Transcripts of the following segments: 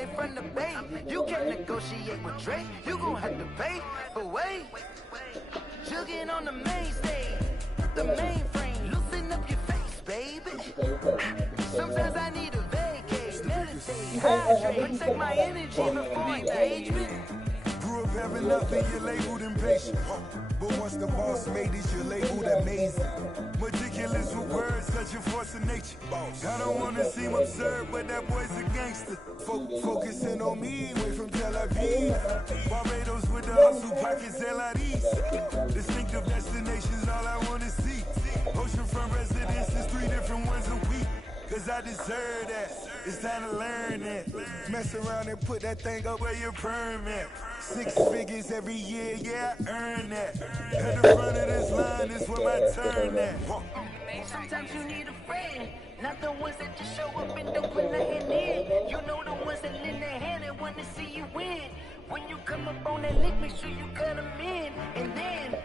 they from the Bay. You can't negotiate with Drake, you gon' have to pay. But wait, jugging on the main stage, the mainframe, loosen up your face, baby. Sometimes I need a vacate, meditate, hydrate, protect my energy before engagement. Grew up having nothing, you're labeled impatient. But once the boss made it, you're labeled amazing. Meticulous with words, such a force of nature. I don't wanna seem absurd, but that boy's a gangster. Focusing on me, way from Tel Aviv. Barbados with the hustle, pockets LIDs. Distinctive destinations, all I wanna see. Oceanfront residences, 3 different ones a week. Cause I deserve that, it's time to learn that. Mess around and put that thing up where your permit. 6 figures every year, yeah, I earn that. At the front of this line is where my turn at. Sometimes you need a friend, not the ones that just show up and don't put nothing in. You know the ones that lend their hand and want to see you win. When you come up on that lick, make sure you cut them in. And then,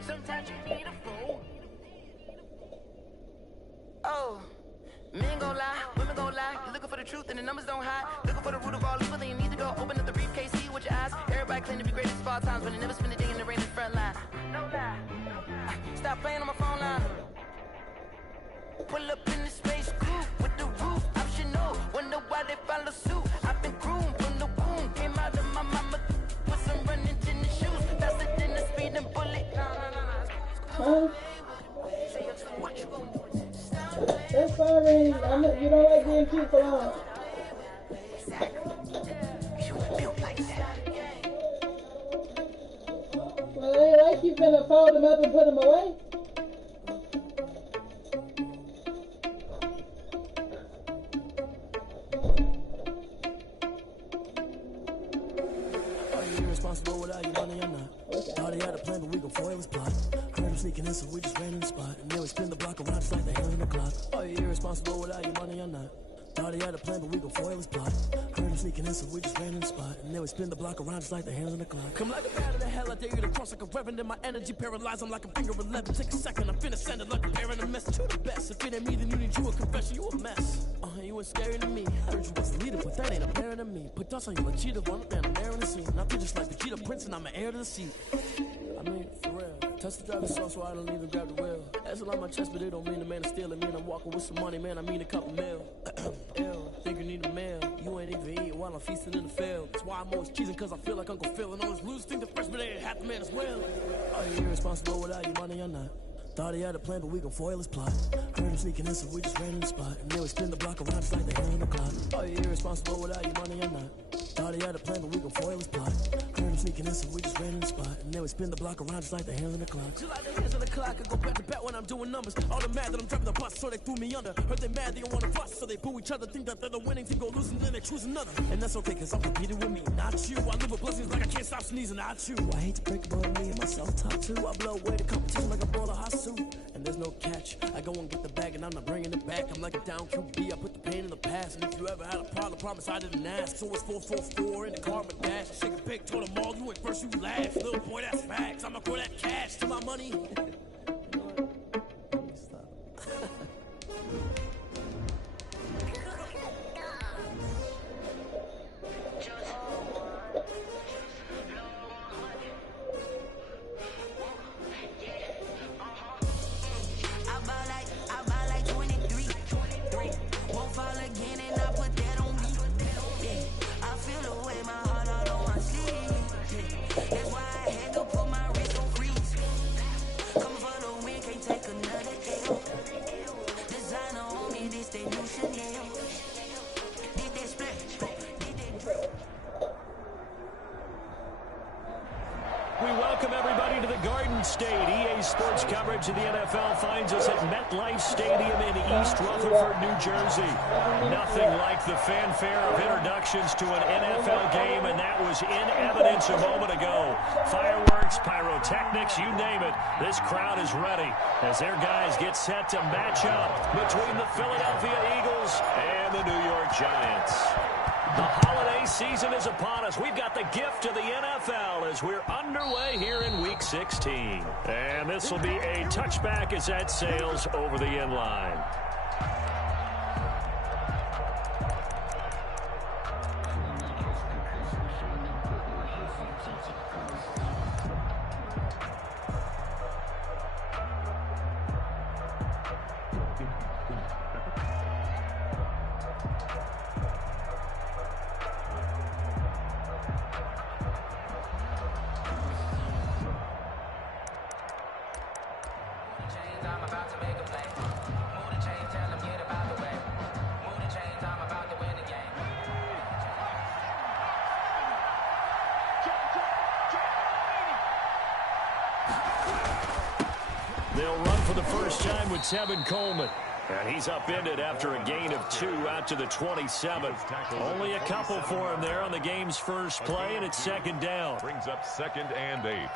sometimes you need a fool. Oh. Men gon' lie, women gon' lie. You're looking for the truth and the numbers don't hide. Looking for the root of all evil, then you need to go open up the briefcase, see with your eyes. Everybody claim to be greatest of all times, but they never spend a day in the rain in the front line. No lie. Stop playing on my phone line. Pull up in the space coupe with the roof optional. Wonder why they follow suit. I've been groomed from the womb. Came out of my mama with some running tennis shoes. Faster than a speeding bullet. What you gonna do? That's fine. You don't like being cute for long. You built like that. Well, it ain't like you finna fold them up and put them away. Are you irresponsible without your money or not? Thought he had a plan, but we gon' foil his plot. Heard him sneaking in, so we just ran in the spot. And then we spin the block around just like the hell in the clock. Are you irresponsible without your money or not? Thought he had a plan, but we gon' foil his plot. Heard him sneaking in, so we just ran in the spot. And then we spin the block around just like the hands on the clock. Come like a bat of the hell, I dare you to cross like a reverend. In my energy paralyzed, I'm like a finger 11. Take a second, I'm finna send it like a parent a message to the best. If it ain't me, then you need you a confession, you a mess. You ain't scary to me. I heard you was a leader, but that ain't apparent to me. Put dust on you, a cheetah, one man, I'm there in the scene. I feel just like the Cheetah Prince, and I'm an heir to the seat. I mean, for real. Touch the driver's sauce, so I don't even grab the wheel. That's a lot on my chest, but it don't mean the man is stealing. Man, I'm walking with some money, man, I mean a couple mil. Ew, think you need a meal. You ain't even eating while I'm feasting in the field. That's why I'm always cheesing, cause I feel like Uncle Phil. And all those losers think the freshman ain't half the man as well. Are you irresponsible without your money or not? Thought he had a plan, but we gon' foil his plot. Heard him sneaking in, so we just ran in the spot. And then we spin the block around just like the hell in the clock. Are you irresponsible without your money or not? Thought he had a plan, but we gon' foil his plot. Heard him sneaking in, so we just ran in the spot. And then we spin the block around just like the hands on the clock. Just like the hands on the clock, I go back to back when I'm doing numbers. All the mad that I'm driving the bus, so they threw me under. Heard they mad, they don't wanna bust, so they boo each other. Think that they're the winning team, go losing, then they choose another. And that's okay, cause I'm competing with me, not you. I live with blessings like I can't stop sneezing, not you. I hate to break it, but me and myself top two. I blow away the competition like I brought a hot suit. And there's no catch. I go and get the bag and I'm not bringing it back. I'm like a down QB, I put the pain in the past. And if you ever had a problem, promise I didn't ask. So it's 444 in the car with dash. I shake a pig, told them all, you ain't first, you last. Little boy, that's facts. I'ma throw that cash to my money. You know what? Let me stop. I buy like 23. Won't fall again and I put that on me. Yeah. I feel the way my heart out on my sleeve. Yeah. That's why I had to put my wrist on freeze. Come for the win, can't take another L. Designer on me, this they new Chanel. Did that splash, did that drip. We welcome everybody to the Garden State. EA Sports coverage of the NFL finds us at MetLife Stadium in East Rutherford, New Jersey. Nothing like the fanfare of introductions to an NFL game, and that was in evidence a moment ago. Fireworks, pyrotechnics, you name it. This crowd is ready as their guys get set to match up between the Philadelphia Eagles and the New York Giants. The holiday season is upon us. We've got the gift of the NFL as we're underway here in Week 16. And this will be a touchback as that sails over the end line. They'll run for the first time with Tevin Coleman. And he's upended after a gain of 2 out to the 27. Only a couple for him there on the game's first play, and it's second down. Brings up 2nd and 8.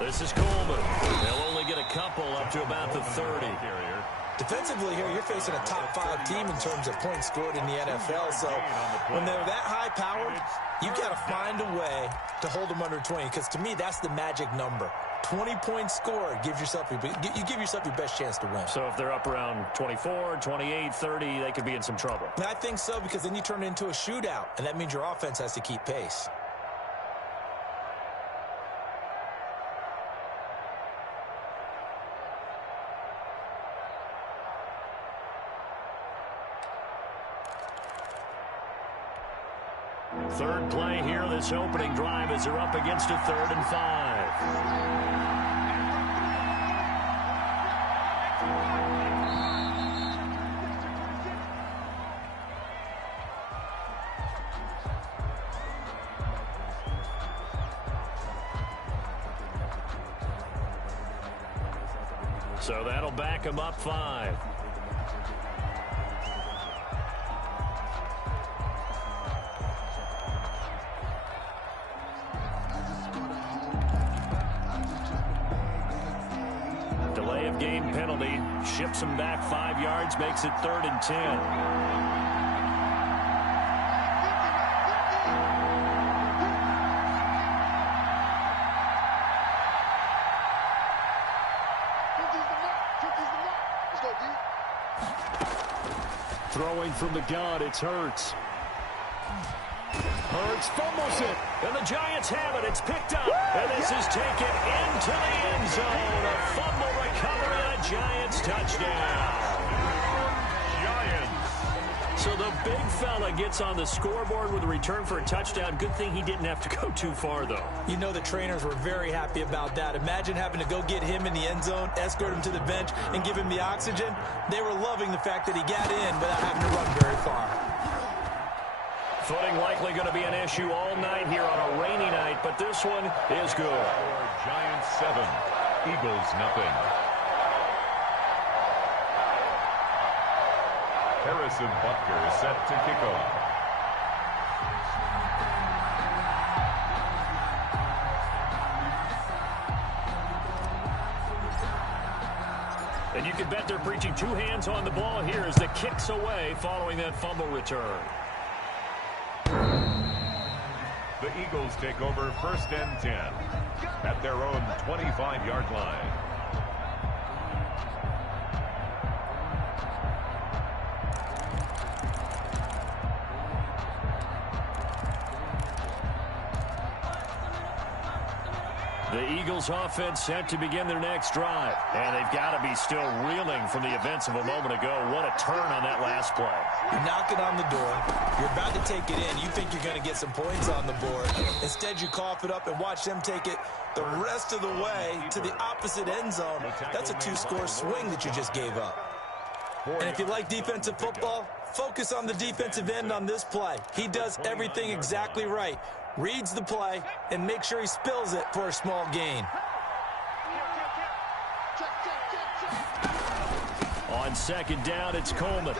This is Coleman. They'll only get a couple up to about the 30. Defensively here, you're facing a top 5 team in terms of points scored in the NFL. So when they're that high-powered, you got to find a way to hold them under 20. Because to me, that's the magic number. 20 points scored, you give yourself your best chance to win. So if they're up around 24, 28, 30, they could be in some trouble. And I think so, because then you turn it into a shootout, and that means your offense has to keep pace. Third play here, this opening drive, as they're up against a 3rd and 5. So that'll back him up 5. Game penalty ships him back 5 yards, makes it 3rd and 10. Throwing from the gun, it's Hurts. Hurts fumbles it, and the Giants have it. It's picked up, and this is taken into the end zone. A fumble recovery, and a Giants touchdown. Giants. So the big fella gets on the scoreboard with a return for a touchdown. Good thing he didn't have to go too far, though. You know the trainers were very happy about that. Imagine having to go get him in the end zone, escort him to the bench, and give him the oxygen. They were loving the fact that he got in without having to run very far. Footing likely going to be an issue all night here on a rainy night, but this one is good. Giants 7, Eagles nothing. Harrison Butker is set to kick off. And you can bet they're preaching 2 hands on the ball here as the kick's away following that fumble return. The Eagles take over 1st and 10 at their own 25-yard line. The Eagles offense set to begin their next drive. And they've got to be still reeling from the events of a moment ago. What a turn on that last play. You're knocking on the door. You're about to take it in. You think you're going to get some points on the board. Instead, you cough it up and watch them take it the rest of the way to the opposite end zone. That's a 2-score swing that you just gave up. And if you like defensive football, focus on the defensive end on this play. He does everything exactly right. Reads the play and make sure he spills it for a small gain. On 2nd down, it's Coleman.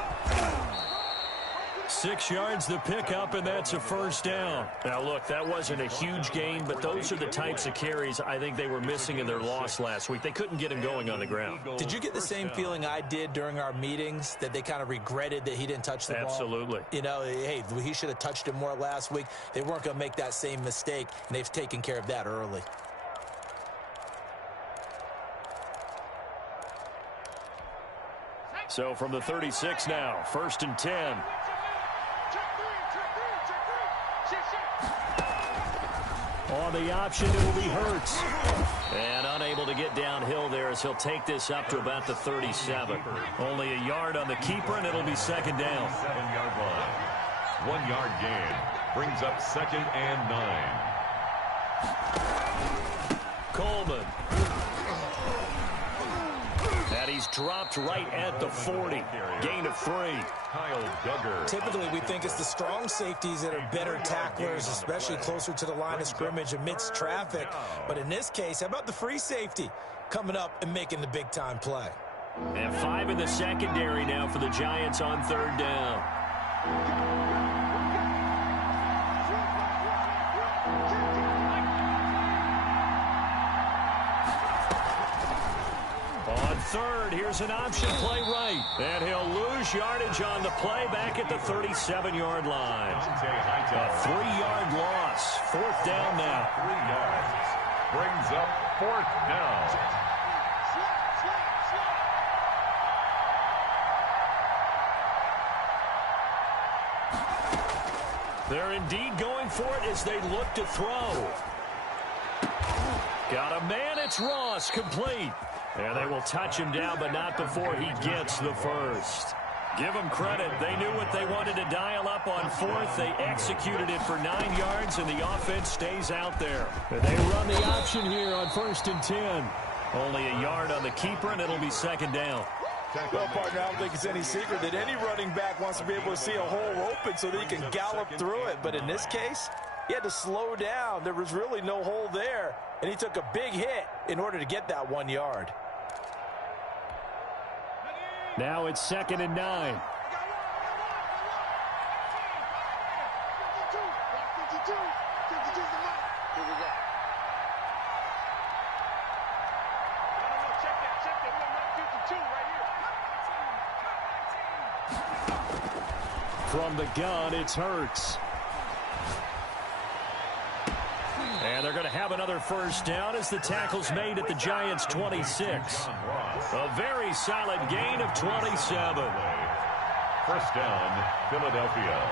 6 yards the pickup, and that's a 1st down. Now, look, that wasn't a huge gain, but those are the types of carries I think they were missing in their loss last week. They couldn't get him going on the ground. Did you get the same feeling I did during our meetings, that they kind of regretted that he didn't touch the ball? Absolutely. You know, hey, he should have touched it more last week. They weren't going to make that same mistake, and they've taken care of that early. So from the 36 now, 1st and 10. On the option, it will be Hurts. And unable to get downhill there as he'll take this up to about the 37. Only a yard on the keeper, and it'll be second down. 7-yard line. 1-yard gain. Brings up 2nd and 9. Coleman. And he's dropped right at the 40. Gain of 3. Kyle Duggar. Typically, we think it's the strong safeties that are better tacklers, especially closer to the line of scrimmage amidst traffic. But in this case, how about the free safety coming up and making the big-time play? And 5 in the secondary now for the Giants on 3rd down. On 3rd, here's an option play right. And he'll lose yardage on the play back at the 37-yard line. A 3-yard loss. 4th down now. 3 yards. Brings up 4th down. They're indeed going for it as they look to throw. Got a man, it's Ross, complete. And they will touch him down, but not before he gets the first. Give them credit. They knew what they wanted to dial up on 4th. They executed it for 9 yards, and the offense stays out there. And they run the option here on 1st and 10. Only a yard on the keeper, and it'll be second down. Well, partner, I don't think it's any secret that any running back wants to be able to see a hole open so that he can gallop through it. But in this case, he had to slow down. There was really no hole there, and he took a big hit in order to get that 1 yard. Now it's 2nd and 9. From the gun, it's Hurts. And they're going to have another first down as the tackle's made at the Giants' 26. A very solid gain of 27. First down, Philadelphia.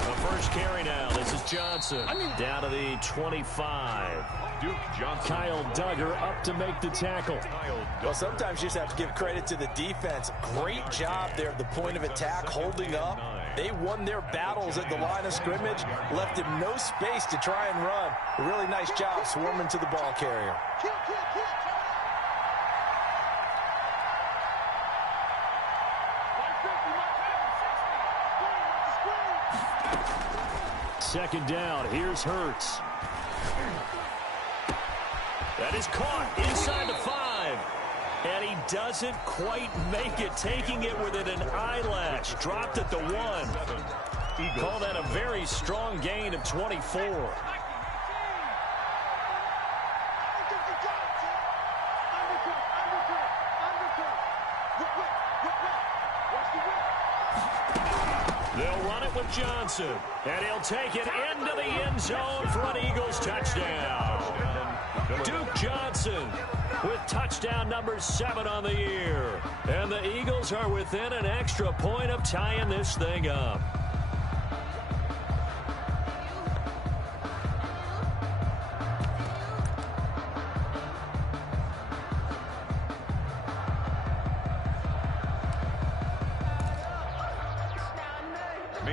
The first carry now. This is Johnson. Down to the 25. Duke Johnson. Kyle Duggar up to make the tackle. Well, sometimes you just have to give credit to the defense. Great job there at the point of attack, holding up. They won their battles at the line of scrimmage, left him no space to try and run. A really nice job swarming to the ball carrier. Second down. Here's Hurts. That is caught inside the 5. And he doesn't quite make it, taking it within an eyelash. Dropped at the 1. Call that a very strong gain of 24. They'll run it with Johnson. And he'll take it into the end zone for an Eagles touchdown. Duke Johnson with touchdown number 7 on the year. And the Eagles are within an extra point of tying this thing up.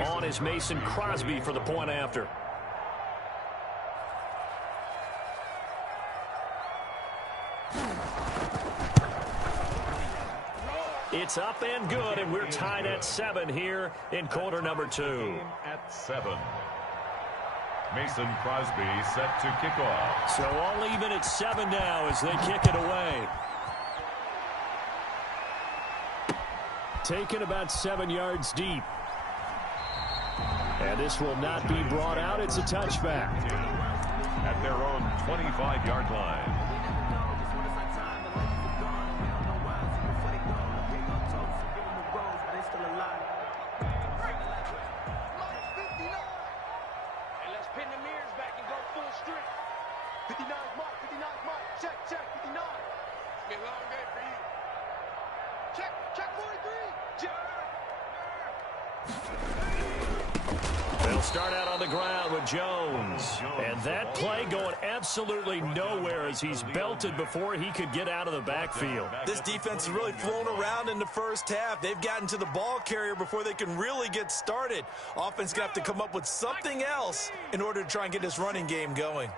On is Mason Crosby for the point after. It's up and good, and we're tied at 7 here in quarter number 2. At 7. Mason Crosby set to kick off. So all even at 7 now as they kick it away. Taken about 7 yards deep. And this will not be brought out. It's a touchback. At their own 25-yard line. He'll start out on the ground with Jones. And that play going absolutely nowhere as he's belted before he could get out of the backfield. This defense has really flown around in the first half. They've gotten to the ball carrier before they can really get started. Offense going to have to come up with something else in order to try and get this running game going.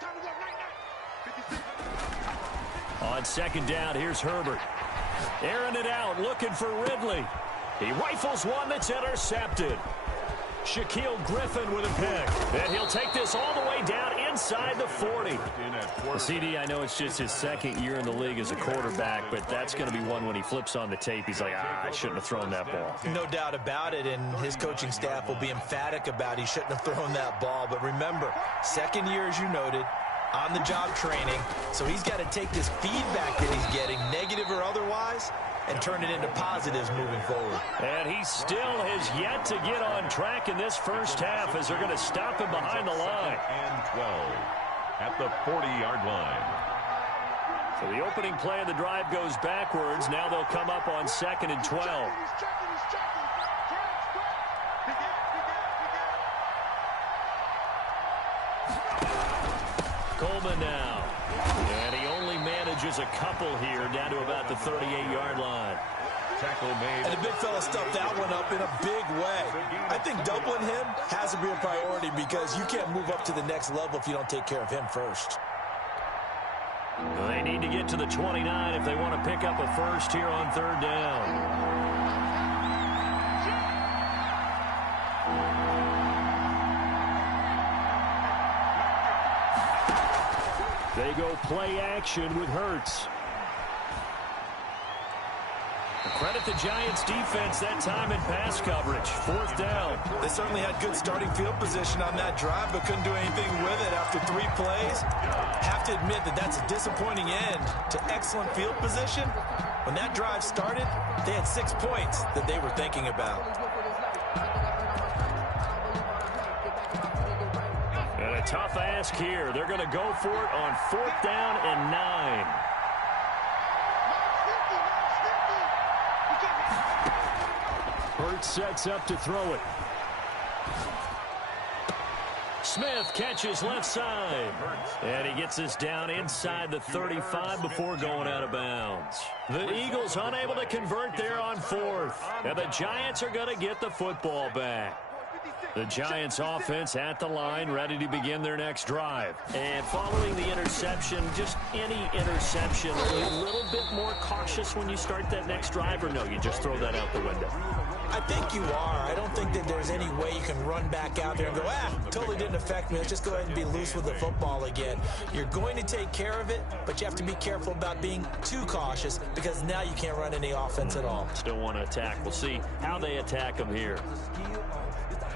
On second down, here's Herbert. Airing it out, looking for Ridley. He rifles one that's intercepted. Shaquille Griffin with a pick. And he'll take this all the way down inside the 40. Well, CD, I know it's just his second year in the league as a quarterback, but that's going to be one when he flips on the tape. He's like, I shouldn't have thrown that ball. No doubt about it, and his coaching staff will be emphatic about he shouldn't have thrown that ball. But remember, second year, as you noted, on-the-job training, so he's got to take this feedback that he's getting, negative or otherwise, and turn it into positives moving forward. And he still has yet to get on track in this first half as they're going to stop him behind the line. And 12 at the 40-yard line. So the opening play of the drive goes backwards. Now they'll come up on 2nd and 12. Coleman now. And he only manages a couple here down to about the 38-yard line. Tackle made. And the big fella stuffed that one up in a big way. I think doubling him has to be a priority because you can't move up to the next level if you don't take care of him first. They need to get to the 29 if they want to pick up a first here on third down. They go play action with Hurts. Credit the Giants defense that time in pass coverage. Fourth down. They certainly had good starting field position on that drive, but couldn't do anything with it after 3 plays. Have to admit that that's a disappointing end to excellent field position. When that drive started, they had 6 points that they were thinking about. And a tough ask here. They're going to go for it on 4th down and 9. Hurts sets up to throw it. Smith catches left side. And he gets this down inside the 35 before going out of bounds. The Eagles unable to convert there on 4th. And the Giants are going to get the football back. The Giants offense at the line, ready to begin their next drive. And following the interception, just any interception, a little bit more cautious when you start that next drive, or no, you just throw that out the window? I think you are. I don't think that there's any way you can run back out there and go, totally didn't affect me. Let's just go ahead and be loose with the football again. You're going to take care of it, but you have to be careful about being too cautious because now you can't run any offense at all. Still want to attack. We'll see how they attack them here.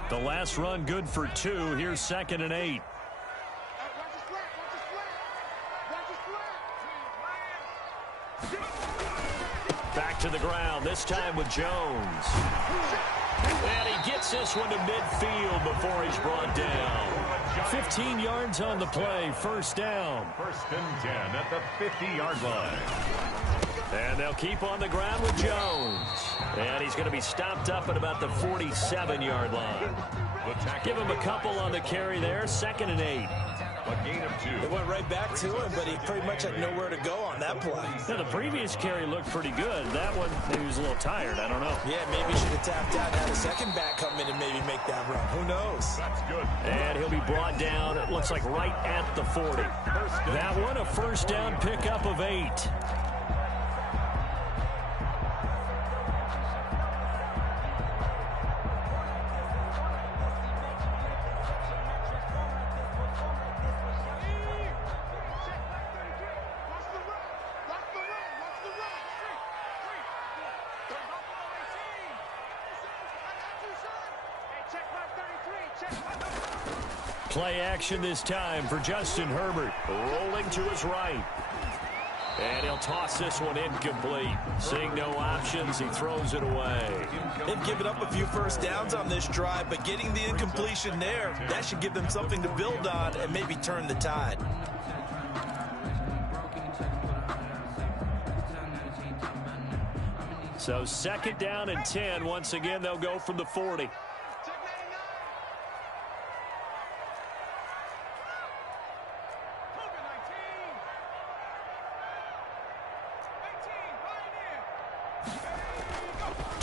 The last run good for 2. Here's 2nd and 8. Back to the ground, this time with Jones. And he gets this one to midfield before he's brought down. 15 yards on the play, first down. 1st and 10 at the 50-yard line. And they'll keep on the ground with Jones. And he's going to be stopped up at about the 47-yard line. Give him a couple on the carry there, 2nd and 8. A gain of 2. They went right back to him, but he pretty much had nowhere to go on that play. Now, the previous carry looked pretty good. That one, maybe he was a little tired. I don't know. Yeah, maybe he should have tapped out and had a second back come in and maybe make that run. Who knows? That's good. And he'll be brought down, it looks like right at the 40. That one, a first down pickup of 8. Play action this time for Justin Herbert. Rolling to his right. And he'll toss this one incomplete. Seeing no options, he throws it away. They've given up a few first downs on this drive, but getting the incompletion there, that should give them something to build on and maybe turn the tide. So 2nd down and 10. Once again, they'll go from the 40.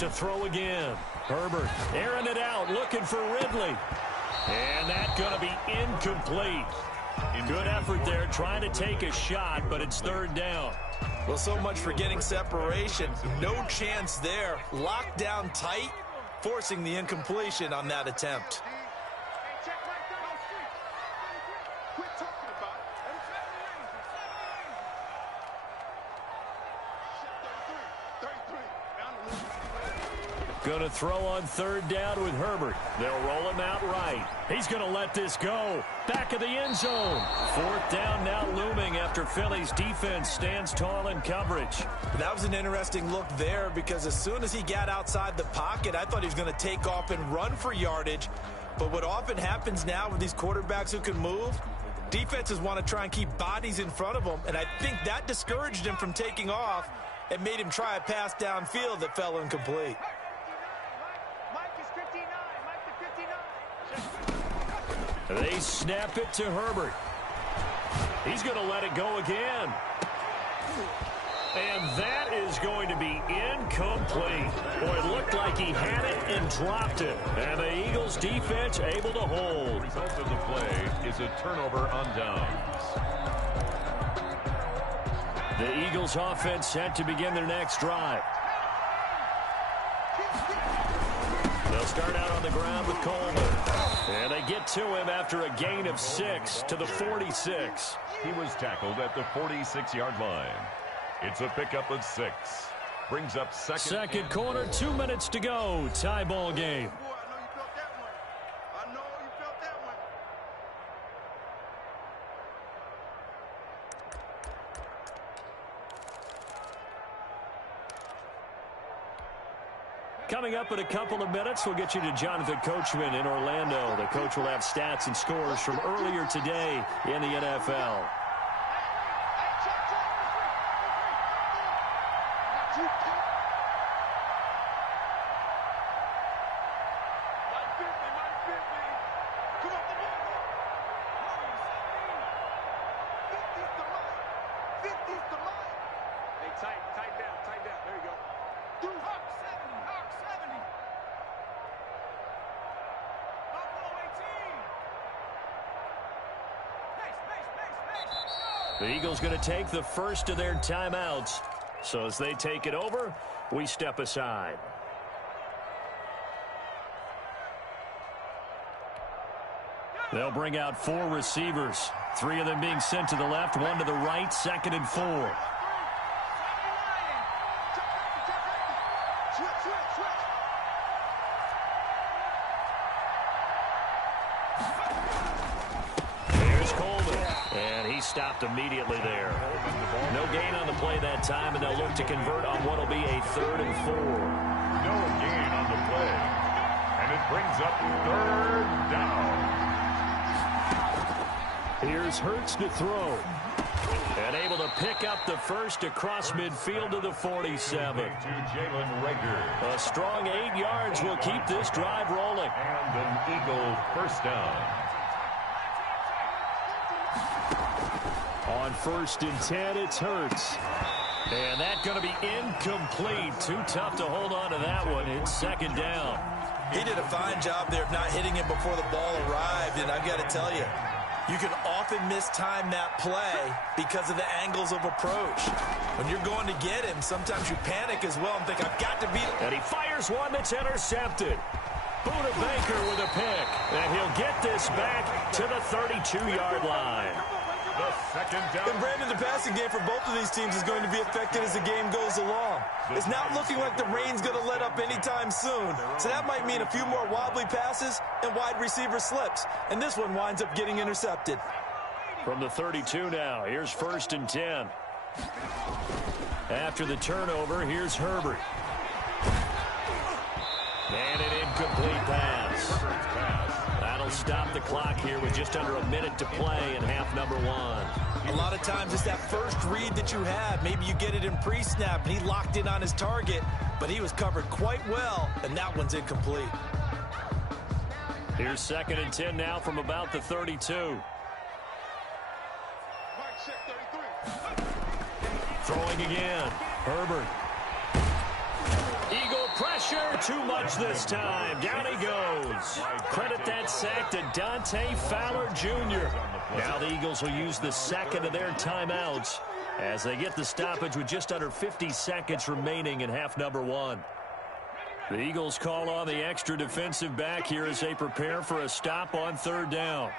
to throw again. Herbert airing it out, looking for Ridley. And that's going to be incomplete. Good effort there, trying to take a shot, but it's third down. Well, so much for getting separation. No chance there. Locked down tight, forcing the incompletion on that attempt. Going to throw on third down with Herbert. They'll roll him out right. He's going to let this go. Back of the end zone. Fourth down now looming after Philly's defense stands tall in coverage. That was an interesting look there because as soon as he got outside the pocket, I thought he was going to take off and run for yardage. But what often happens now with these quarterbacks who can move, defenses want to try and keep bodies in front of them, and I think that discouraged him from taking off and made him try a pass downfield that fell incomplete. They snap it to Herbert. He's going to let it go again. And that is going to be incomplete. Boy, it looked like he had it and dropped it. And the Eagles defense able to hold. The result of the play is a turnover on downs. The Eagles offense set to begin their next drive. They'll start out on the ground with Coleman. And they get to him after a gain of 6 to the 46. He was tackled at the 46-yard line. It's a pickup of 6. Brings up second quarter, 2 minutes to go. Tie ball game. Coming up in a couple of minutes, we'll get you to Jonathan Coachman in Orlando. The coach will have stats and scores from earlier today in the NFL. The Eagles going to take the first of their timeouts. So as they take it over, we step aside. They'll bring out 4 receivers. 3 of them being sent to the left, 1 to the right, 2nd and 4. Stopped immediately there. No gain on the play that time, and they'll look to convert on what will be a 3rd and 4. No gain on the play. And it brings up 3rd down. Here's Hurts to throw. And able to pick up the first across midfield to the 47. To Jalen Rager. A strong 8 yards will keep this drive rolling. And an Eagle first down. On 1st and 10, it's Hurts. And that's going to be incomplete. Too tough to hold on to that one. It's 2nd down. He did a fine job there of not hitting him before the ball arrived, and I've got to tell you, you can often mistime that play because of the angles of approach. When you're going to get him, sometimes you panic as well and think, I've got to beat him. And he fires one that's intercepted. Buda Baker with a pick. And he'll get this back to the 32-yard line. The 2nd down. And Brandon, the passing game for both of these teams is going to be affected as the game goes along. It's not looking like the rain's going to let up anytime soon. So that might mean a few more wobbly passes and wide receiver slips. And this one winds up getting intercepted. From the 32 now, here's 1st and 10. After the turnover, here's Herbert. And an incomplete pass. That'll stop the clock here with just under a minute to play in half number 1. A lot of times it's that first read that you have. Maybe you get it in pre-snap, and he locked in on his target, but he was covered quite well, and that one's incomplete. Here's 2nd and 10 now from about the 32. Throwing again. Herbert. Eagle pressure. pressure, too much this time. Down he goes. Credit that sack to Dante Fowler Jr. Now the Eagles will use the second of their timeouts as they get the stoppage with just under 50 seconds remaining in half number one. The Eagles call on the extra defensive back here as they prepare for a stop on third down.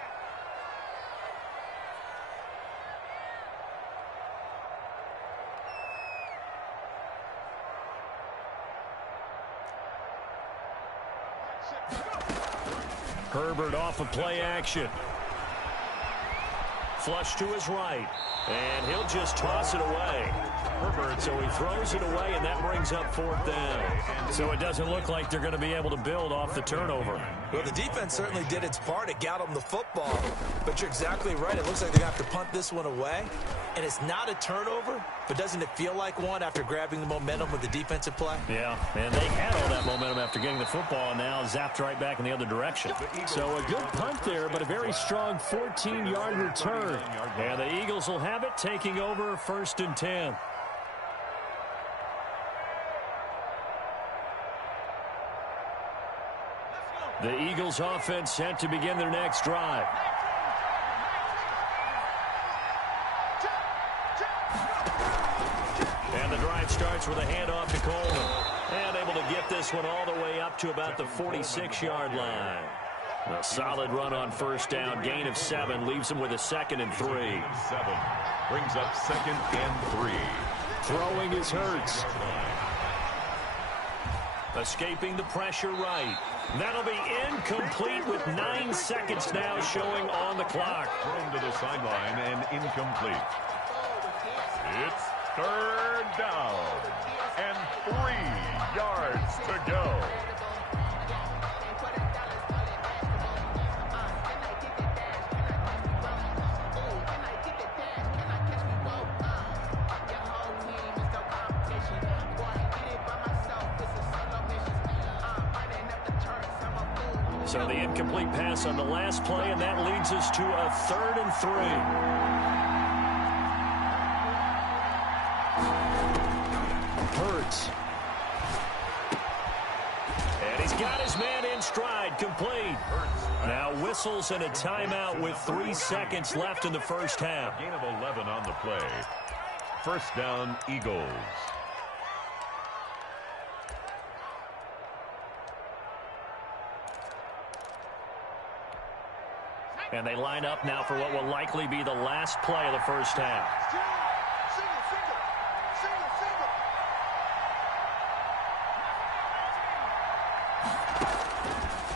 Herbert off of play action. Flush to his right. And he'll just toss it away. Herbert, so he throws it away, and that brings up fourth down. So it doesn't look like they're going to be able to build off the turnover. Well, the defense certainly did its part. It got them the football. But you're exactly right. It looks like they're going to have to punt this one away. And it's not a turnover, but doesn't it feel like one after grabbing the momentum with the defensive play? Yeah, and they had all that momentum after getting the football, and now zapped right back in the other direction. So a good punt there, but a very strong 14-yard return. And the Eagles will have it, taking over 1st and 10. The Eagles offense set to begin their next drive. And the drive starts with a handoff to Coleman. And able to get this one all the way up to about the 46-yard line. A solid run on first down. Gain of 7 leaves him with a 2nd and 3. 7 brings up 2nd and 3. Throwing is Hurts. Escaping the pressure right. That'll be incomplete with 9 seconds now showing on the clock. Thrown to the sideline and incomplete. It's 3rd down and 3 yards to go. So the incomplete pass on the last play, and that leads us to a 3rd and 3. Hurts. And he's got his man in stride, complete. Now whistles and a timeout with 3 seconds left in the first half. Gain of 11 on the play. 1st down, Eagles. And they line up now for what will likely be the last play of the first half.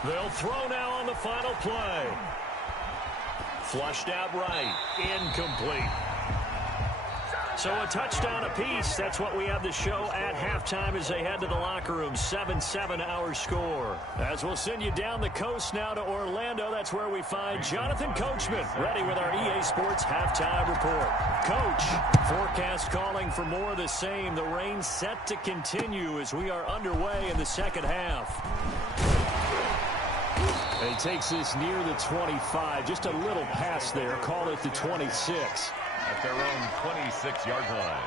They'll throw now on the final play. Flushed out right. Incomplete. So a touchdown apiece. That's what we have to show at halftime as they head to the locker room. 7-7 our score. As we'll send you down the coast now to Orlando, that's where we find Jonathan Coachman ready with our EA Sports halftime report. Coach, forecast calling for more of the same. The rain set to continue as we are underway in the second half. And he takes this near the 25. Just a little pass there. Call it the 26. At their own 26-yard line.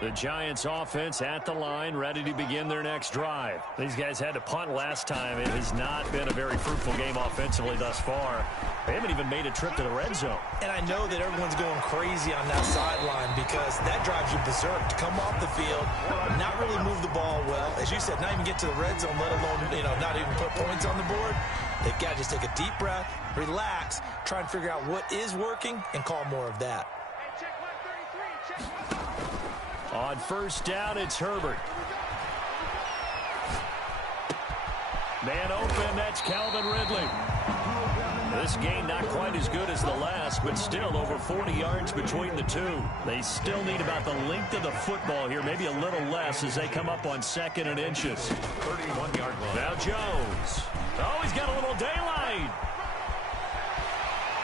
The Giants offense at the line, ready to begin their next drive. These guys had to punt last time. It has not been a very fruitful game offensively thus far. They haven't even made a trip to the red zone. And I know that everyone's going crazy on that sideline because that drives you berserk to come off the field, not really move the ball well. As you said, not even get to the red zone, let alone, not even put points on the board. They've got to just take a deep breath, relax, try and figure out what is working, and call more of that. On first down, it's Herbert. Man open, that's Calvin Ridley. This game not quite as good as the last, but still over 40 yards between the two. They still need about the length of the football here, maybe a little less as they come up on 2nd and inches. 31-yard line. Now Jones. Oh, he's got a little daylight.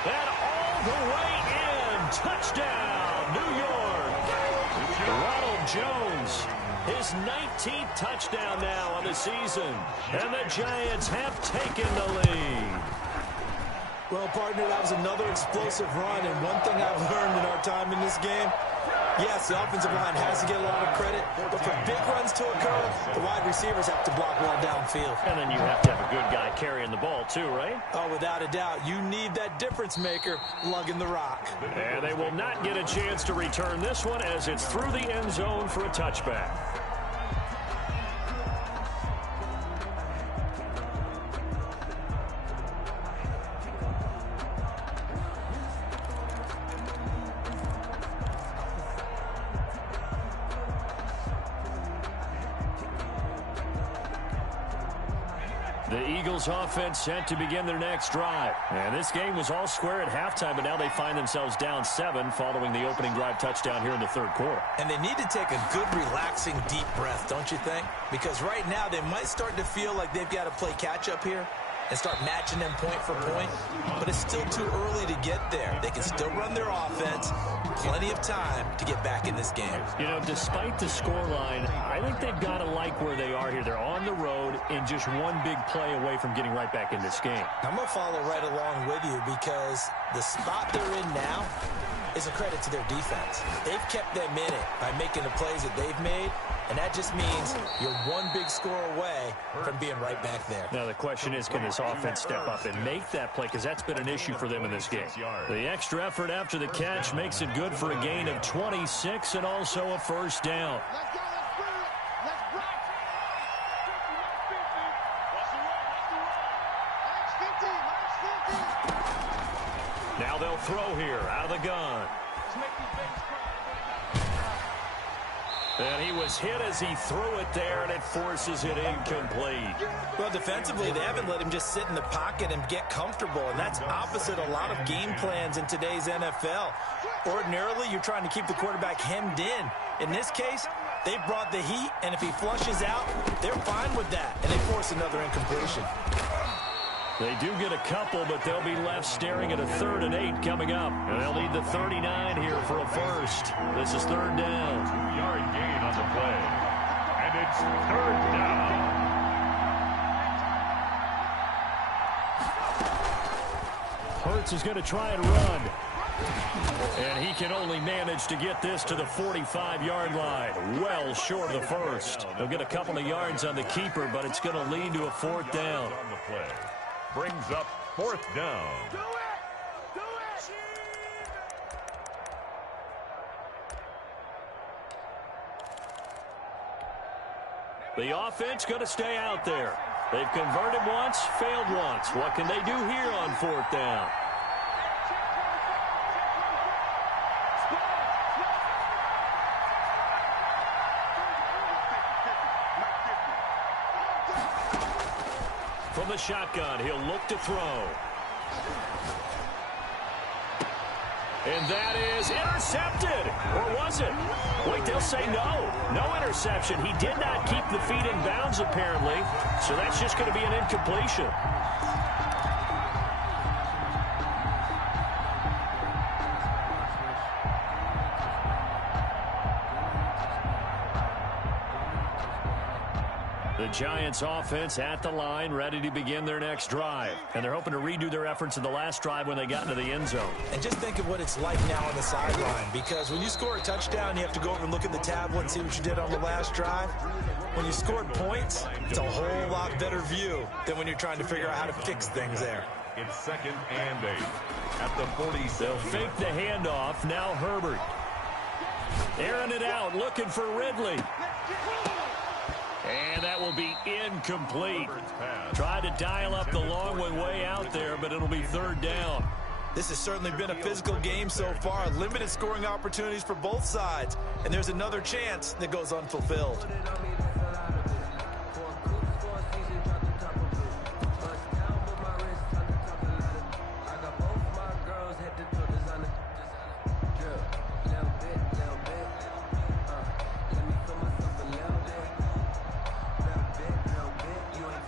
And all the way in. Touchdown. New York. Ronald Jones, his 19th touchdown now on the season. And the Giants have taken the lead. Well, partner, that was another explosive run, and one thing I've learned in our time in this game, yes, the offensive line has to get a lot of credit, but for big runs to occur, the wide receivers have to block well downfield. And then you have to have a good guy carrying the ball too, right? Oh, without a doubt. You need that difference maker lugging the rock. And they will not get a chance to return this one as it's through the end zone for a touchback. The Eagles offense set to begin their next drive. And this game was all square at halftime, but now they find themselves down 7 following the opening drive touchdown here in the third quarter. And they need to take a good, relaxing, deep breath, don't you think? Because right now they might start to feel like they've got to play catch-up here and start matching them point for point. But it's still too early to get there. They can still run their offense. Plenty of time to get back in this game. You know, despite the scoreline, I think they've got to like where they are here. They're on the road and just one big play away from getting right back in this game. I'm going to follow right along with you because the spot they're in now is a credit to their defense. They've kept them in it by making the plays that they've made, and that just means you're one big score away from being right back there. Now the question is, can this offense step up and make that play? Because that's been an issue for them in this game. The extra effort after the catch makes it good for a gain of 26 and also a first down. Now they'll throw here out of the gun. And he was hit as he threw it there, and it forces it incomplete. Well, defensively, they haven't let him just sit in the pocket and get comfortable, and that's opposite a lot of game plans in today's NFL. Ordinarily, you're trying to keep the quarterback hemmed in. In this case, they brought the heat, and if he flushes out, they're fine with that, and they force another incompletion. They do get a couple, but they'll be left staring at a 3rd and 8 coming up. And they'll need the 39 here for a first. This is 3rd down. 2-yard gain on the play. And it's 3rd down. Hurts is going to try and run. And he can only manage to get this to the 45-yard line. Well short of the first. They'll get a couple of yards on the keeper, but it's going to lead to a 4th down. On the play. Brings up 4th down. The offense going to stay out there. They've converted once, failed once. What can they do here on 4th down? From the shotgun, he'll look to throw. And that is intercepted. Or was it? Wait, they'll say no. No interception. He did not keep the feet in bounds, apparently. So that's just going to be an incompletion. The Giants offense at the line, ready to begin their next drive. And they're hoping to redo their efforts in the last drive when they got into the end zone. And just think of what it's like now on the sideline, because when you score a touchdown, you have to go over and look at the tablet and see what you did on the last drive. When you scored points, it's a whole lot better view than when you're trying to figure out how to fix things there. It's 2nd and 8 at the 47. They'll fake the handoff. Now Herbert. Airing it out, looking for Ridley. And that will be incomplete. Tried to dial up the long one way out there, but it'll be 3rd down. This has certainly been a physical game so far. Limited scoring opportunities for both sides. And there's another chance that goes unfulfilled.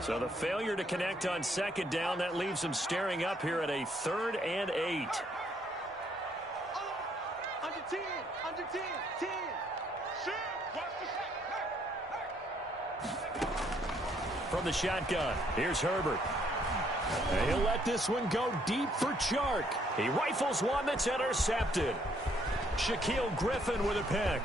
So the failure to connect on 2nd down, that leaves them staring up here at a 3rd and 8. Under 10. 10. Shoot. Watch the shot. From the shotgun, here's Herbert. And he'll let this one go deep for Chark. He rifles one that's intercepted. Shaquille Griffin with a pick.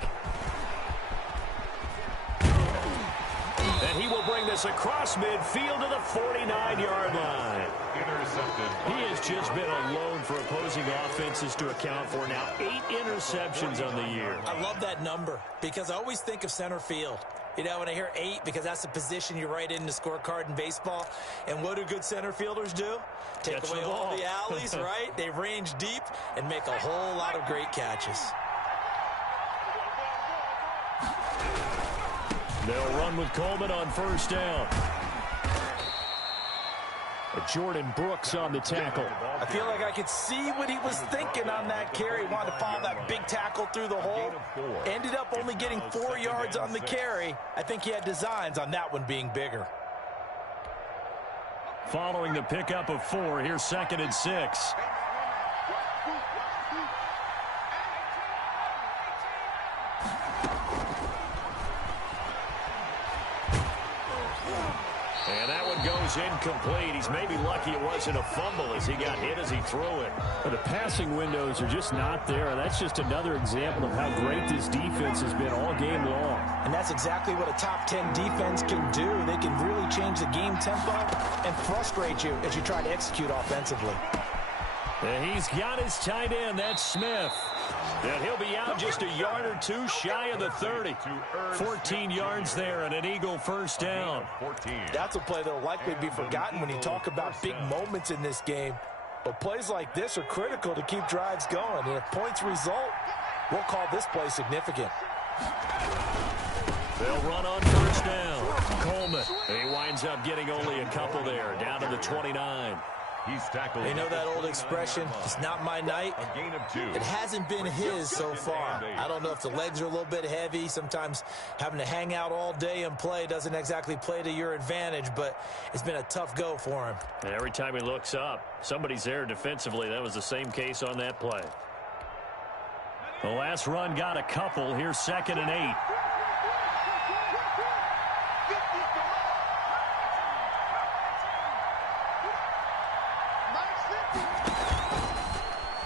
And he will bring this across midfield to the 49-yard line. Intercepted. He has just been alone for opposing offenses to account for now 8 interceptions on the year. I love that number because I always think of center field. You know, when I hear 8, because that's the position you write in the scorecard in baseball. And what do good center fielders do? Take away all the alleys, right? They range deep and make a whole lot of great catches. They'll run with Coleman on first down. Jordan Brooks on the tackle. I feel like I could see what he was thinking on that carry. Wanted to follow that big tackle through the hole. Ended up only getting 4 yards on the carry. I think he had designs on that one being bigger. Following the pickup of 4, here's 2nd and 6. And that one goes incomplete. He's maybe lucky it wasn't a fumble as he got hit as he threw it. But the passing windows are just not there. That's just another example of how great this defense has been all game long. And that's exactly what a top 10 defense can do. They can really change the game tempo and frustrate you as you try to execute offensively. And he's got his tight end. That's Smith. And he'll be out just a yard or 2 shy of the 30. 14 yards there and an Eagle first down. That's a play that will likely be forgotten when you talk about big moments in this game. But plays like this are critical to keep drives going. And if points result, we'll call this play significant. They'll run on first down. Coleman. He winds up getting only a couple there, down to the 29. He's tackled. You know that old expression, it's not my night? A gain of 2. It hasn't been his so far. I don't know if the legs are a little bit heavy. Sometimes having to hang out all day and play doesn't exactly play to your advantage, but it's been a tough go for him. And every time he looks up, somebody's there defensively. That was the same case on that play. The last run got a couple. Here's 2nd and 8.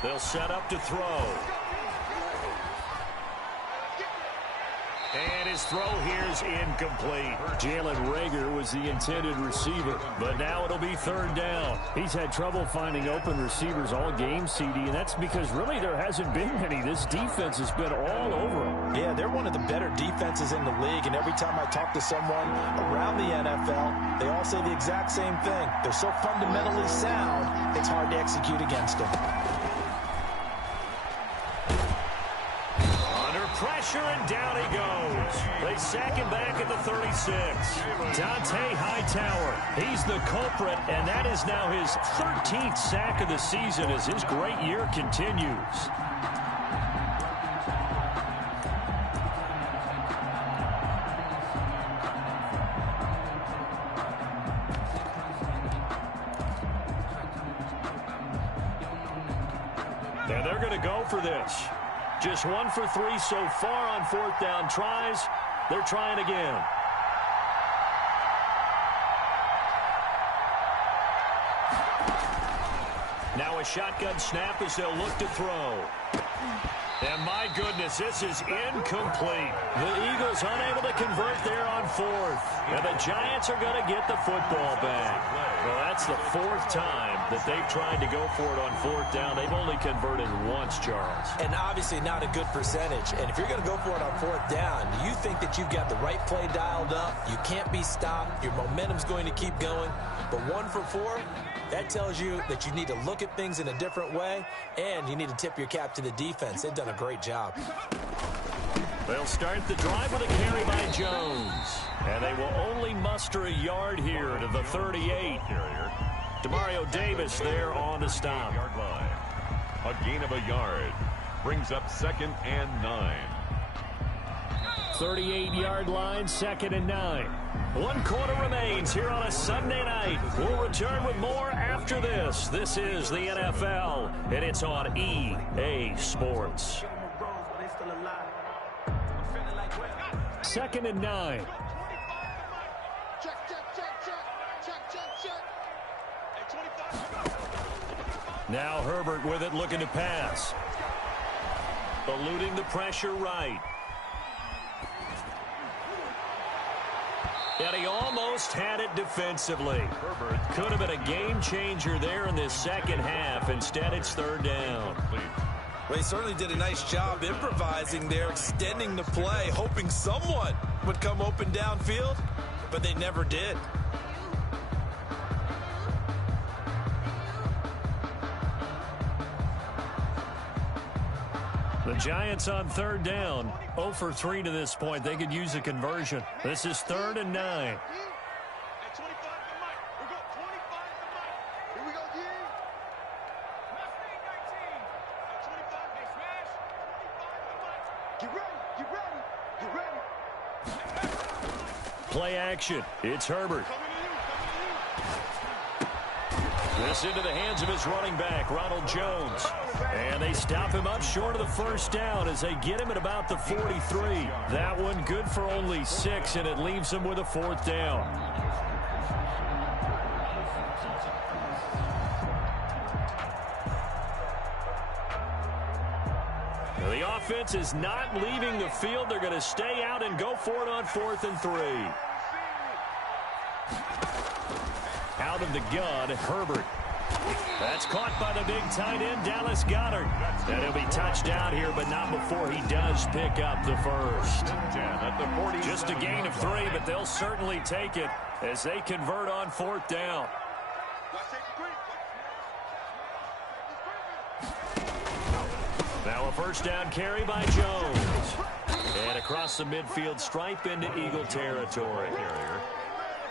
They'll set up to throw. And his throw here is incomplete. Jalen Reagor was the intended receiver. But now it'll be 3rd down. He's had trouble finding open receivers all game, CD, and that's because really there hasn't been many. This defense has been all over him. Yeah, they're one of the better defenses in the league, and every time I talk to someone around the NFL, they all say the exact same thing. They're so fundamentally sound, it's hard to execute against them. Pressure, and down he goes. They sack him back at the 36. Dante Hightower, he's the culprit, and that is now his 13th sack of the season as his great year continues. And they're going to go for this. Just 1 for 3 so far on 4th down tries. They're trying again. Now a shotgun snap as they'll look to throw. And my goodness, this is incomplete. The Eagles unable to convert there on 4th. And the Giants are going to get the football back. Well, that's the 4th time that they've tried to go for it on 4th down. They've only converted once, Charles. And obviously not a good percentage. And if you're going to go for it on 4th down, you think that you've got the right play dialed up. You can't be stopped. Your momentum's going to keep going. But 1 for 4, that tells you that you need to look at things in a different way, and you need to tip your cap to the defense. They've done a great job. They'll start the drive with a carry by Jones. And they will only muster a yard here to the 38. Demario Davis there on the stop. Yard line. A gain of a yard. Brings up 2nd and 9. 38-yard line, 2nd and 9. 1 quarter remains here on a Sunday night. We'll return with more after this. This is the NFL, and it's on EA Sports. still alive. I'm feeling like well. 2nd and 9. Check. At 25. Now Herbert with it, looking to pass. Eluding the pressure right. And he almost had it defensively. Herbert could have been a game changer there in this second half. Instead, it's 3rd down. Well, he certainly did a nice job improvising there, extending the play, hoping someone would come open downfield, but they never did. The Giants on 3rd down, 0 for 3 to this point. They could use a conversion. This is 3rd and 9. At 25 to Mike. We go 25 to Mike. Here we go, D. At 25, they smash. 25 to Mike. Get ready. Play action. It's Herbert. This into the hands of his running back, Ronald Jones. And they stop him up short of the 1st down as they get him at about the 43. That one good for only 6, and it leaves him with a 4th down. The offense is not leaving the field. They're going to stay out and go for it on 4th and 3. Out of the gun, Herbert. That's caught by the big tight end, Dallas Goedert. And he'll be touchdown here, but not before he does pick up the 1st. Just a gain of 3, but they'll certainly take it as they convert on 4th down. Now a 1st down carry by Jones. And across the midfield stripe into Eagle territory.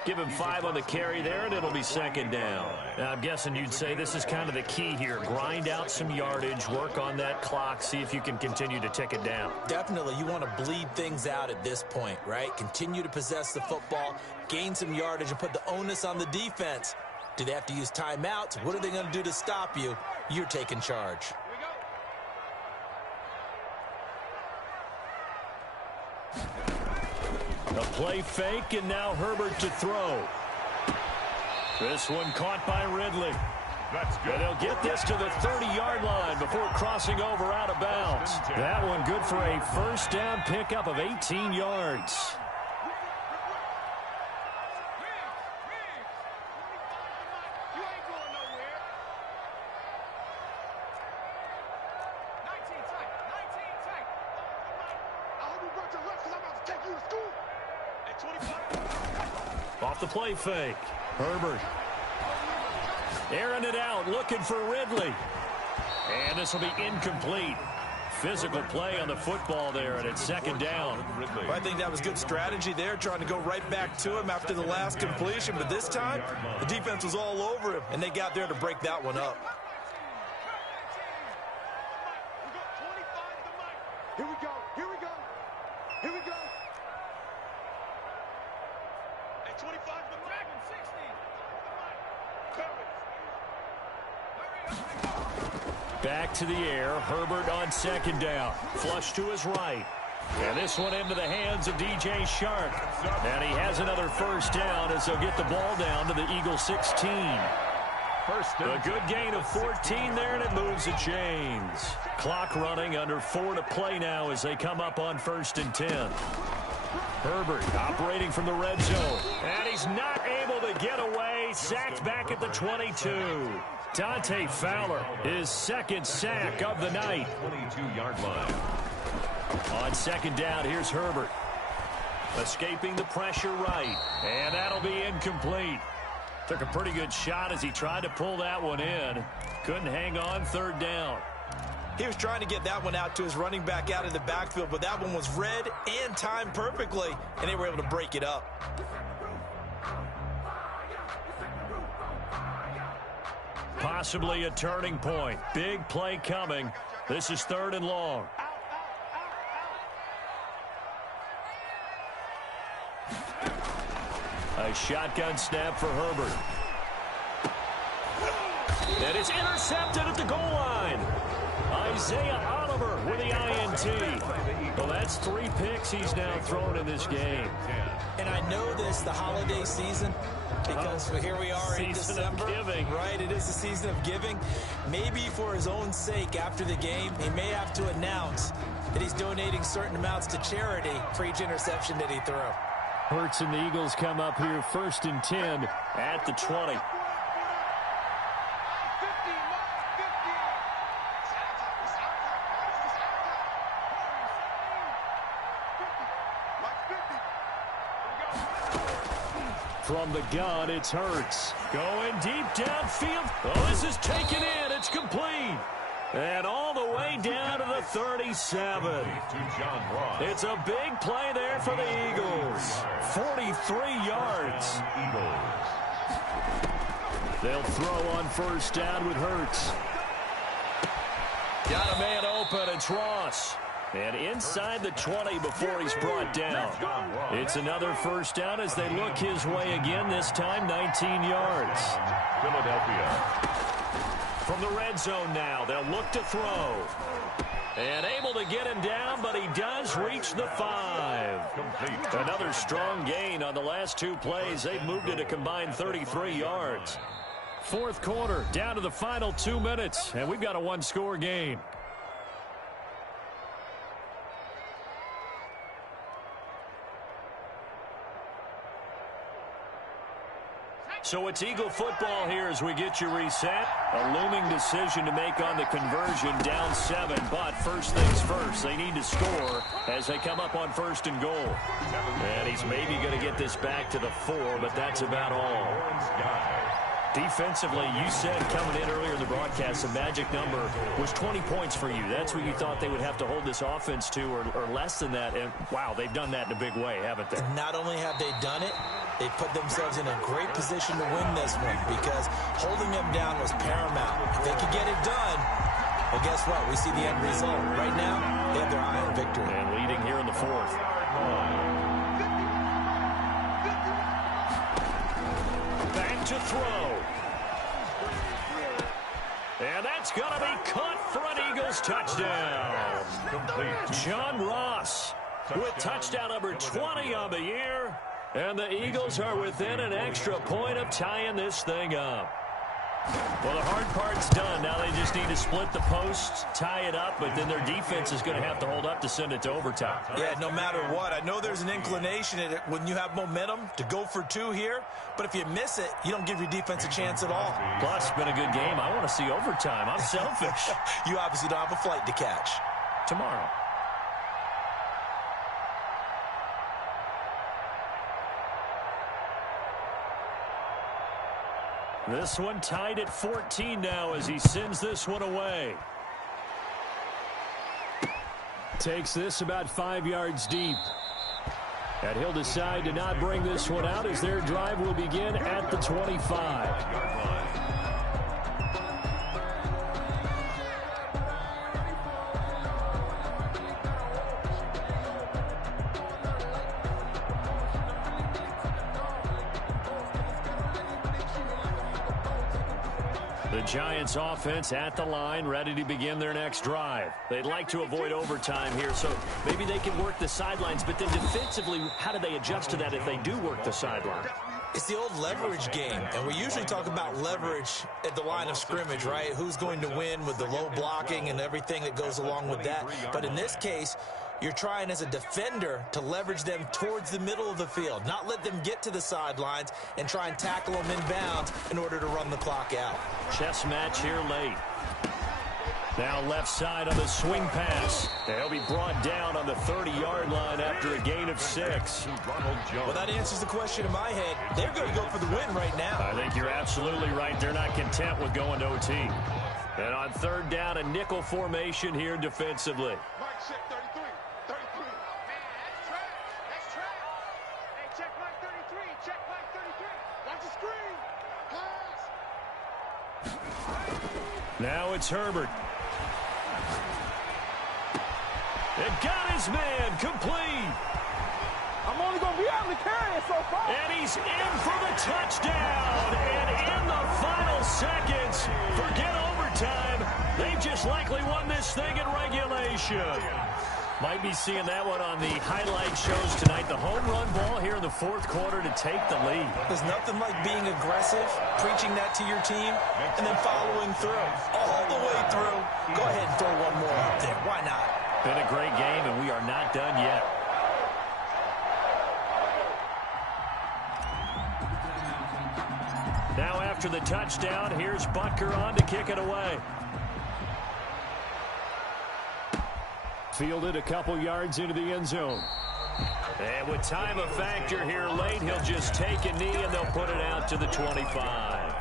Give him 5 on the carry there, and it'll be 2nd down. Now, I'm guessing you'd say this is kind of the key here. Grind out some yardage, work on that clock, see if you can continue to tick it down. Definitely, you want to bleed things out at this point, right? Continue to possess the football, gain some yardage, and put the onus on the defense. Do they have to use timeouts? What are they going to do to stop you? You're taking charge. A play fake, and now Herbert to throw. This one caught by Ridley. That's good. And they'll get this to the 30-yard line before crossing over out of bounds. That one good for a 1st down pickup of 18 yards. Off the play fake. Herbert. Airing it out, looking for Ridley. And this will be incomplete. Physical play on the football there, and it's 2nd down. Well, I think that was good strategy there, trying to go right back to him after the last completion. But this time, the defense was all over him, and they got there to break that one up. Here we go. Here we go. Here we go. At 25 to Mike. 60. Back to the air. Herbert on 2nd down. Flush to his right. And this one into the hands of DJ Shark. And he has another 1st down as they'll get the ball down to the Eagle 16. A good gain of 14 there, and it moves the chains. Clock running, under 4 to play now as they come up on 1st and 10. Herbert operating from the red zone. And he's not able to get away. Sacked back at the 22. Dante Fowler, his 2nd sack of the night. 22-yard line. On 2nd down, here's Herbert. Escaping the pressure right. And that'll be incomplete. Took a pretty good shot as he tried to pull that one in. Couldn't hang on 3rd down. He was trying to get that one out to his running back out in the backfield, but that one was read and timed perfectly, and they were able to break it up. Possibly a turning point. Big play coming. This is 3rd and long. A shotgun snap for Herbert. That is intercepted at the goal line. Isaiah Oliver with the INT. guarantee. Well, that's 3 picks he's now thrown in this game. And I know this, the holiday season, because here we are in December. Right, it is the season of giving. Maybe for his own sake, after the game, he may have to announce that he's donating certain amounts to charity for each interception that he threw. Hurts and the Eagles come up here 1st and 10 at the 20. From the gun, it's Hurts. Going deep downfield. Oh, this is taken in. It's complete. And all the way down to the 37. It's a big play there for the Eagles. 43 yards. They'll throw on 1st down with Hurts. Got a man open. It's Ross. And inside the 20 before he's brought down. It's another 1st down as they look his way again, this time 19 yards. Philadelphia. From the red zone now, they'll look to throw. And able to get him down, but he does reach the 5. Another strong gain on the last 2 plays. They've moved it a combined 33 yards. 4th quarter, down to the final 2 minutes, and we've got a 1-score game. So it's Eagle football here as we get you reset. A looming decision to make on the conversion, down 7. But first things first, they need to score as they come up on 1st and goal. And he's maybe going to get this back to the 4, but that's about all. Defensively, you said coming in earlier in the broadcast, the magic number was 20 points for you. That's what you thought they would have to hold this offense to, or less than that. And, wow, they've done that in a big way, haven't they? And not only have they done it, they put themselves in a great position to win this one because holding them down was paramount. If they could get it done, well, guess what? We see the end result. Right now, they have their eye on victory. And leading here in the 4th. Back to throw. And that's going to be caught for an Eagles touchdown. John Ross with touchdown number 20 on the year. And the Eagles are within an extra point of tying this thing up. Well, the hard part's done. Now they just need to split the posts, tie it up, but then their defense is going to have to hold up to send it to overtime. Yeah, no matter what. I know there's an inclination in it when you have momentum to go for 2 here, but if you miss it, you don't give your defense a chance at all. Plus, it's been a good game. I want to see overtime. I'm selfish. You obviously don't have a flight to catch. Tomorrow. This one tied at 14 now as he sends this one away. Takes this about 5 yards deep. And he'll decide to not bring this one out as their drive will begin at the 25. The Giants offense at the line, ready to begin their next drive. They'd like to avoid overtime here, so maybe they can work the sidelines, but then defensively, how do they adjust to that if they do work the sideline? It's the old leverage game, and we usually talk about leverage at the line of scrimmage, right? Who's going to win with the low blocking and everything that goes along with that. But in this case, you're trying as a defender to leverage them towards the middle of the field, not let them get to the sidelines and try and tackle them inbounds in order to run the clock out. Chess match here late. Now left side on the swing pass. They'll be brought down on the 30-yard line after a gain of 6. Well, that answers the question in my head. They're going to go for the win right now. I think you're absolutely right. They're not content with going to OT. And on 3rd down, a nickel formation here defensively. Now it's Herbert. It got his man complete. I'm only going to be able to carry it so far. And he's in for the touchdown. And in the final seconds, forget overtime. They've just likely won this thing in regulation. Might be seeing that one on the highlight shows tonight. The home run ball here in the fourth quarter to take the lead. There's nothing like being aggressive, preaching that to your team, and then following through. All the way through. Go ahead and throw one more up there. Why not? Been a great game, and we are not done yet. Now after the touchdown, here's Butker on to kick it away. Fielded a couple yards into the end zone. And with time a factor here late, he'll just take a knee and they'll put it out to the 25.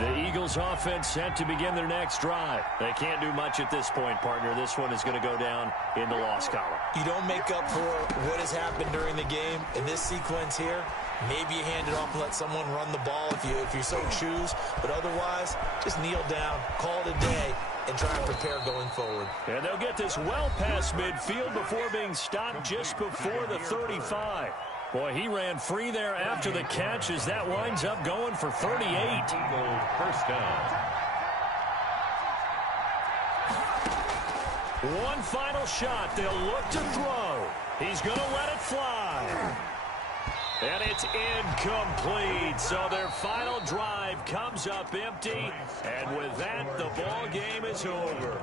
The Eagles offense set to begin their next drive. They can't do much at this point, partner. This one is going to go down in the loss column. You don't make up for what has happened during the game. In this sequence here, maybe you hand it off and let someone run the ball if you so choose. But otherwise, just kneel down, call it a day, and try and prepare going forward. And they'll get this well past midfield before being stopped just before the 35. Boy, he ran free there after the catch as that winds up going for 38. First down. One final shot. They'll look to throw. He's going to let it fly. And it's incomplete. So their final drive comes up empty. And with that, the ball game is over.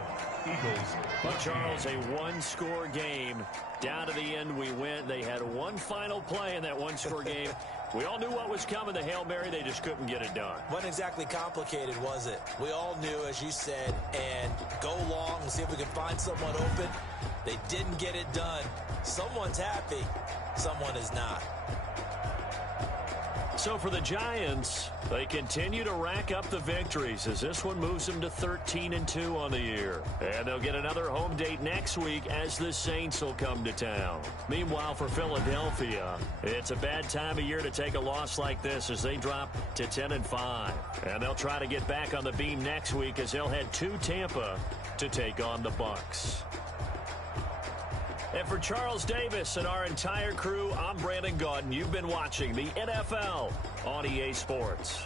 But Charles, a one-score game. Down to the end we went. They had one final play in that one-score game. We all knew what was coming, the Hail Mary. They just couldn't get it done. Wasn't exactly complicated, was it? We all knew, as you said, and go long and see if we can find someone open. They didn't get it done. Someone's happy. Someone is not. So for the Giants, they continue to rack up the victories as this one moves them to 13-2 on the year. And they'll get another home date next week as the Saints will come to town. Meanwhile, for Philadelphia, it's a bad time of year to take a loss like this as they drop to 10-5. And they'll try to get back on the beam next week as they'll head to Tampa to take on the Bucs. And for Charles Davis and our entire crew, I'm Brandon Gaudin. You've been watching the NFL on EA Sports.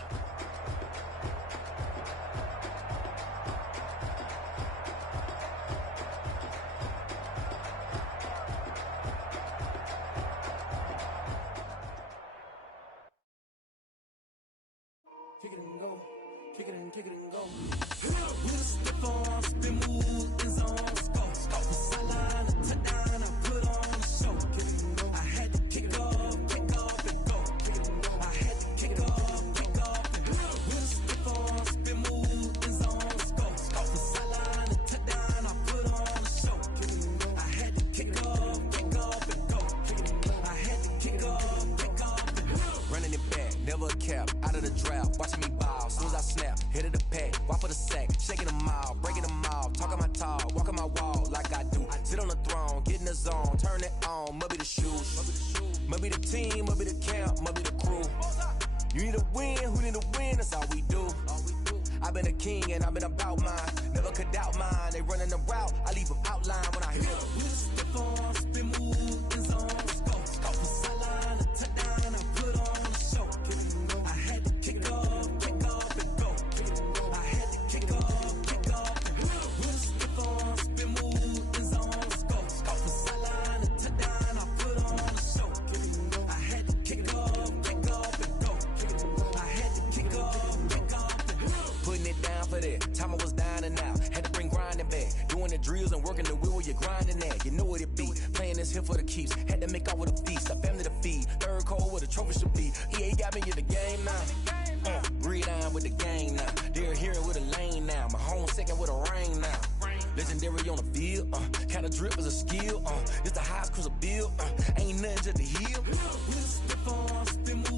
Kick it and go. Kick it and kick it and go. With a step on, spin move, end zone, go. Sideline, touchdown, I put on a show. Kick it and go. I had to kick off and go. Kick it and go. I had to kick off and go. With a step on, spin move, end zone, go. Sideline, touchdown, I put on a show. Kick it and go. I had to kick off and go. Kick it and go. I had to kick off and go. Running it back, never a cap, out of the draft, watching me ball, soon as I snap, hit of the pack, walk for the sack, shaking them all, breaking them off, talking my talk, walking my wall like I do, sit on the throne, get in the zone, turn it on, must be the shoes, must be the team, must be the camp, must be the crew, you need a win, who need a win, that's all we do, I've been a king and I've been about mine, never could doubt mine, they running the route, I leave them outline when I hit them. With a step on, spin move, end zone, go. Sideline, touchdown, I put on a show. Kick it and go. I had to kick off and go. Kick it and go. I had to kick off and go. With a step on, spin move, end zone, go. Sideline, touchdown, I put on a show. Kick it and go. I had to kick off and go. Kick it and go. I had to kick off and go. Putting it down for that, time I was down and out, had to bring grinding back, doing the drills and working the wheel where you're grinding at, you know what it be, playing this here for the keeps, had to make out with a feast, a family to feed, third cold where the trophy should be, EA got me in the game now, breathe on with the game now, they're hearing with a lane now, my home second with a rain now, legendary on the field, kind of drip is a skill, it's the highest cruiser bill, ain't nothing just to heal. With a step on, spin move.